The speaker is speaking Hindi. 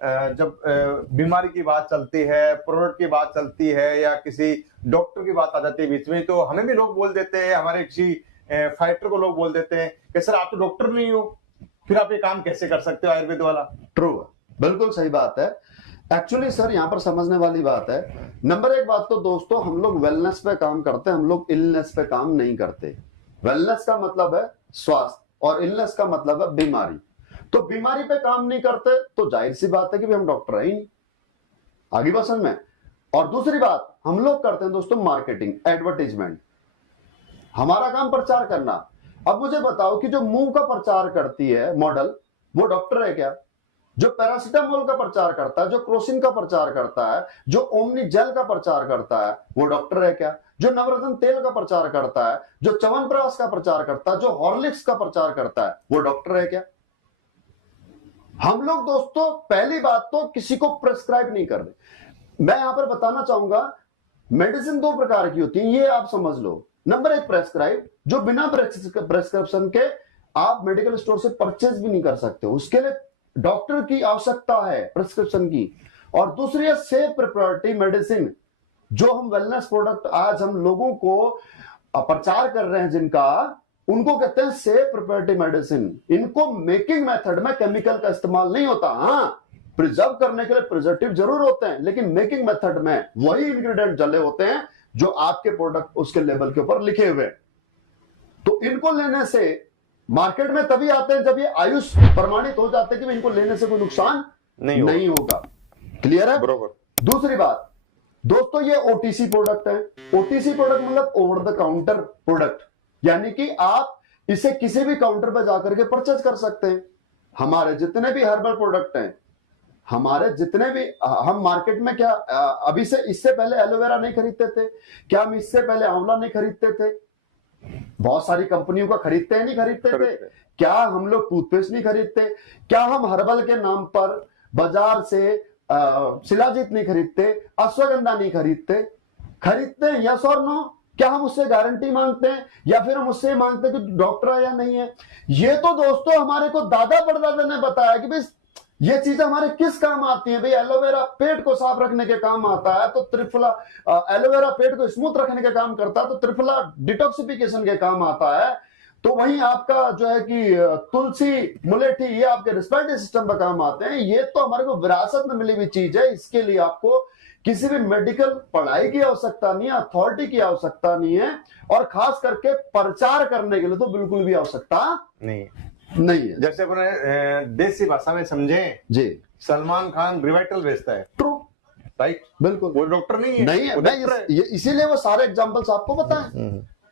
जब बीमारी की बात चलती है, प्रोडक्ट की बात चलती है या किसी डॉक्टर की बात आ जाती है बीच में, तो हमें भी लोग बोल देते हैं, हमारे किसी फाइटर को लोग बोल देते हैं कि सर आप तो डॉक्टर नहीं हो, फिर आप ये काम कैसे कर सकते हो आयुर्वेद वाला। ट्रू, बिल्कुल सही बात है। एक्चुअली सर यहाँ पर समझने वाली बात है, नंबर एक बात तो दोस्तों, हम लोग वेलनेस पे काम करते हैं, हम लोग इलनेस पे काम नहीं करते। वेलनेस का मतलब है स्वास्थ्य और इलनेस का मतलब है बीमारी। तो बीमारी पे काम नहीं करते तो जाहिर सी बात है कि हम डॉक्टर है ही नहीं। आगे बात समझ में। और दूसरी बात हम लोग करते हैं दोस्तों मार्केटिंग, एडवर्टीजमेंट, हमारा काम प्रचार करना। अब मुझे बताओ कि जो मुंह का प्रचार करती है मॉडल, वो डॉक्टर है क्या? जो पैरासिटामोल का प्रचार करता है, जो क्रोसिन का प्रचार करता है, जो ओमनी जेल का प्रचार करता है, वो डॉक्टर है क्या? जो नवरत्न तेल का प्रचार करता है, जो च्यवनप्राश का प्रचार करता है, जो हॉर्लिक्स का प्रचार करता है, वो डॉक्टर है क्या? हम लोग दोस्तों पहली बात तो किसी को प्रेस्क्राइब नहीं कर रहे। मैं यहां पर बताना चाहूंगा, मेडिसिन दो प्रकार की होती है, ये आप समझ लो। नंबर एक प्रेस्क्राइब, जो बिना प्रेस्क्रिप्शन के आप मेडिकल स्टोर से परचेज भी नहीं कर सकते, उसके लिए डॉक्टर की आवश्यकता है प्रिस्क्रिप्शन की। और दूसरी है सेफ प्रिपरेटरी मेडिसिन, जो हम वेलनेस प्रोडक्ट आज हम लोगों को प्रचार कर रहे हैं जिनका, उनको कहते हैं सेफ प्रिपरेटरी मेडिसिन। इनको मेकिंग मेथड में केमिकल का इस्तेमाल नहीं होता। हाँ, प्रिजर्व करने के लिए प्रिजर्वेटिव जरूर होते हैं, लेकिन मेकिंग मेथड में वही इंग्रेडिएंट डले होते हैं जो आपके प्रोडक्ट उसके लेबल के ऊपर लिखे हुए। तो इनको लेने से मार्केट में तभी आते हैं जब ये आयुष प्रमाणित हो जाते हैं कि इनको लेने से कोई नुकसान नहीं होगा। क्लियर है? बरोबर। दूसरी बात दोस्तों, ये ओटीसी प्रोडक्ट है। ओटीसी प्रोडक्ट मतलब ओवर द काउंटर प्रोडक्ट, यानी कि आप इसे किसी भी काउंटर पर जाकर के परचेज कर सकते हैं। हमारे जितने भी हर्बल प्रोडक्ट हैं, हमारे जितने भी, हम मार्केट में क्या अभी से इससे पहले एलोवेरा नहीं खरीदते थे क्या? हम इससे पहले आंवला नहीं खरीदते थे? बहुत सारी कंपनियों का खरीदते हैं, नहीं खरीदते थे क्या? हम लोग टूथपेस्ट नहीं खरीदते क्या? हम हर्बल के नाम पर बाजार से शिलाजीत नहीं खरीदते, अश्वगंधा नहीं खरीदते? खरीदते हैं, यस और नो? क्या हम उससे गारंटी मांगते हैं या फिर हम उससे मांगते हैं कि डॉक्टर है या नहीं है? ये तो दोस्तों हमारे को दादा परदादा ने बताया कि भाई ये चीजें हमारे किस काम आती है। भाई एलोवेरा पेट को साफ रखने के काम आता है, तो त्रिफला एलोवेरा पेट को स्मूथ रखने के काम करता है, तो त्रिफला डिटॉक्सिफिकेशन के काम आता है। तो वहीं आपका जो है कि तुलसी, मुलेठी, ये आपके रिस्पिरेटरी सिस्टम पर काम आते हैं। ये तो हमारे को विरासत में मिली हुई चीज है। इसके लिए आपको किसी भी मेडिकल पढ़ाई की आवश्यकता नहीं है, अथॉरिटी की आवश्यकता नहीं है, और खास करके प्रचार करने के लिए तो बिल्कुल भी आवश्यकता नहीं है। जैसे अपने देसी भाषा में समझे जी, सलमान खान रिवाइटल बेचता है। ट्रू, राइट, बिल्कुल। वो डॉक्टर नहीं है, नहीं है। इसीलिए वो सारे एग्जांपल्स आपको बताएं।